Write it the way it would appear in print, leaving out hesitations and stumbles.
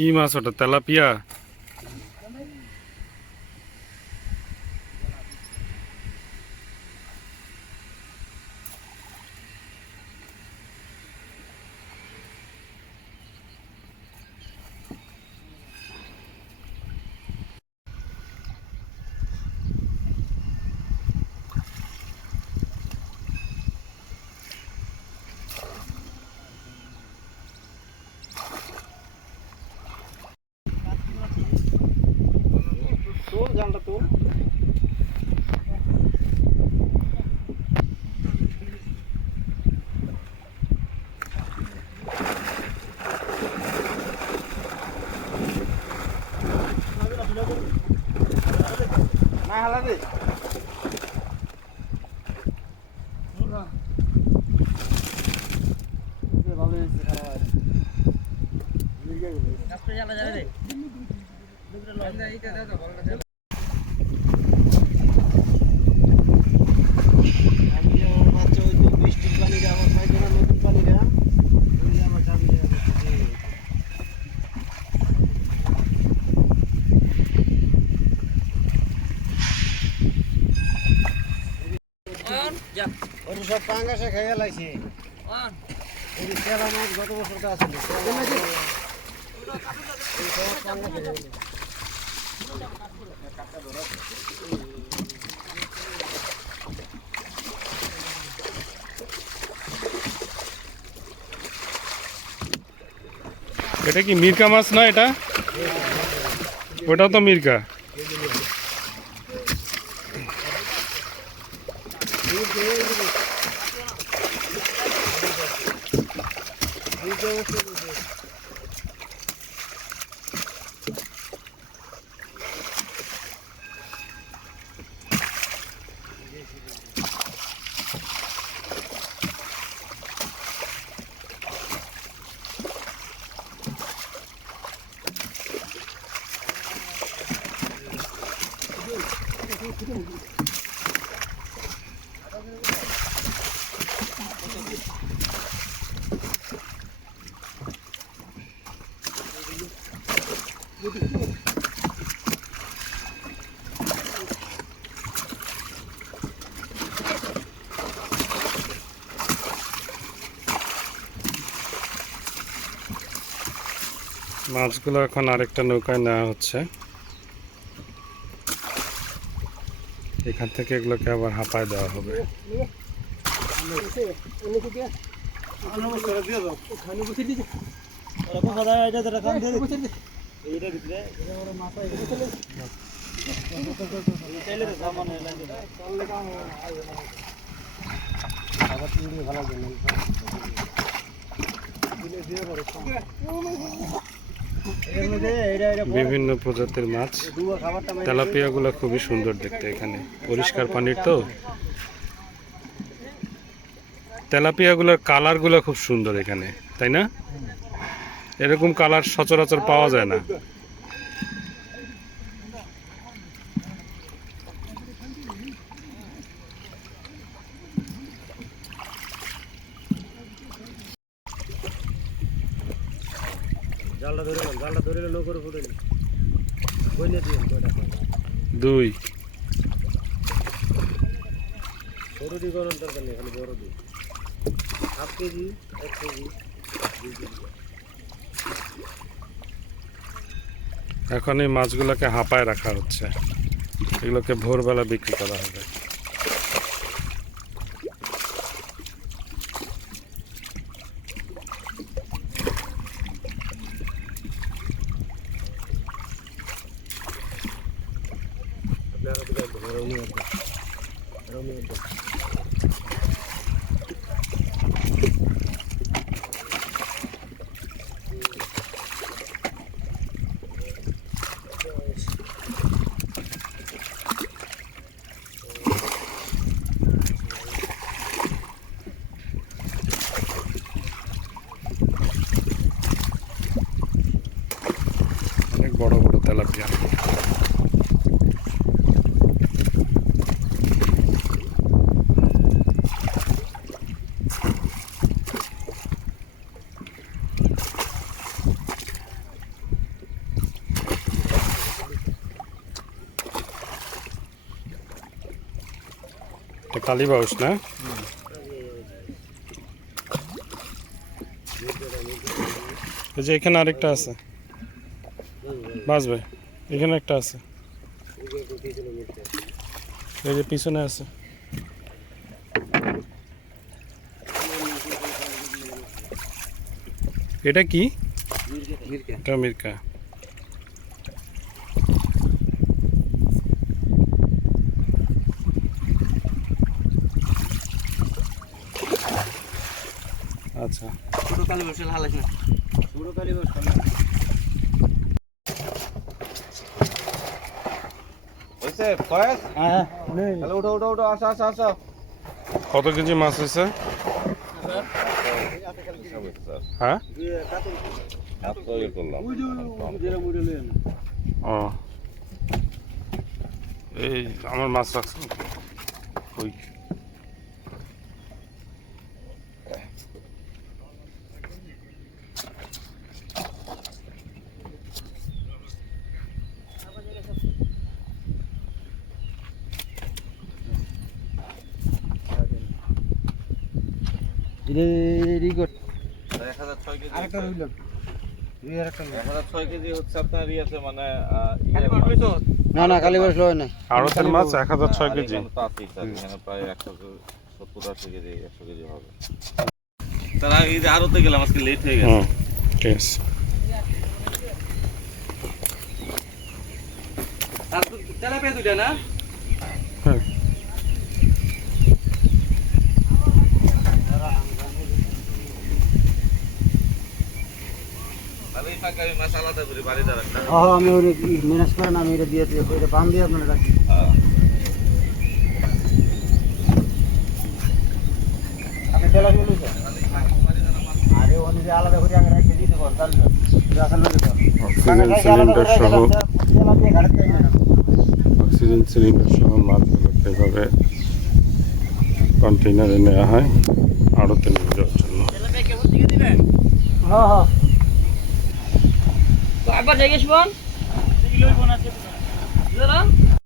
কি মাছ ওটা? তেলাপিয়া? জালটা তোল। না হালাবে ভালো হয়েছে খারাপ বাচ্চা ওই তো বৃষ্টির পানি আমার পাইছে না নতুন পানি আমার চাবি ওটা সব পাঙ্গাসে খাইয়া লাইছে ওই তেলা মাছ গত বছর তো আসলে এটা কি মির্কা মাছ না? এটা ওটাও তো মির্কা। মাছগুলো এখন আরেকটা নৌকায় নেওয়া হচ্ছে। এখান থেকে এগুলোকে আবার হাঁপায় দেওয়া হবে। বিভিন্ন প্রজাতির মাছ। তেলাপিয়াগুলো খুবই সুন্দর দেখতে, এখানে পরিষ্কার পানির তো। তেলাপিয়াগুলোর কালারগুলো খুব সুন্দর এখানে, তাই না? এরকম কালার সচরাচর পাওয়া যায় না। জালটা ধরে লো করে ফুটে বইলে দিন দুই ছোট দি গরম দরকার নেই, খালি বড় দি 1/2 কেজি 1 কেজি 2 কেজি। এখন এই মাছগুলোকে হাঁপায় রাখা হচ্ছে, এগুলোকে ভোরবেলা বিক্রি করা হবে। অনেক বড় বড় তেলাপিয়া। কালীবাউস না? এই যে এখানে আরেকটা আছে, বাঁচবে। এখানে একটা আছে, এই যে পিছনে আছে। এটা কি? এটা মির্কা। আচ্ছা, ছোট কালী বসে হালাইছ না, ছোট কালী বসে হয়েছে ফয়েজ? হ্যাঁ নেই তাহলে উঠো উঠো উঠো, আসো আসো আসো। কত কেজি মাছ হয়েছে? হ্যাঁ, ও এই আমার মাছ রাখছে ওই। রিগট 1006 কেজি। আরেকটা রইল, দুই আরেকটা 1006 কেজি হচ্ছে আপনার ইয়েতে মানে না না কালী বসলো না। আড়তের মাছ 1006 কেজি। এখানে তো আছেই স্যার, এখানে প্রায় 170-80 কেজি 100 কেজি হবে। তারা এই যে আরতে গেলাম, আজকে লেট হয়ে গেছে। হুম, ঠিক আছে। আর তেলাপিয়া দুইটা না? হ্যাঁ, তাহলে এই ফাঁকে আমি মাছ আলাদা করে বাড়ি দ্বারা একটা আমি ওই ম্যানেজ করেন, আমি এটা দিয়ে দিই, ওইটা বাম দিয়ে আপনারা রাখি। আপনি তেলাপিয়া লইছেন? আরে ওনি যে আলাদা করে আগে রেখে দিতে পারেন, তাহলে আসলে অক্সিজেন সিলিন্ডার সহ, তেলাপিয়া ঘাটতে না। অক্সিজেন সিলিন্ডার সহ মাছগুলোকে এভাবে কন্টেইনারে নেওয়া হয় আড়তে নিয়ে যাওয়ার জন্য। হ্যাঁ হ্যাঁ একবার জিজ্ঞেস বোন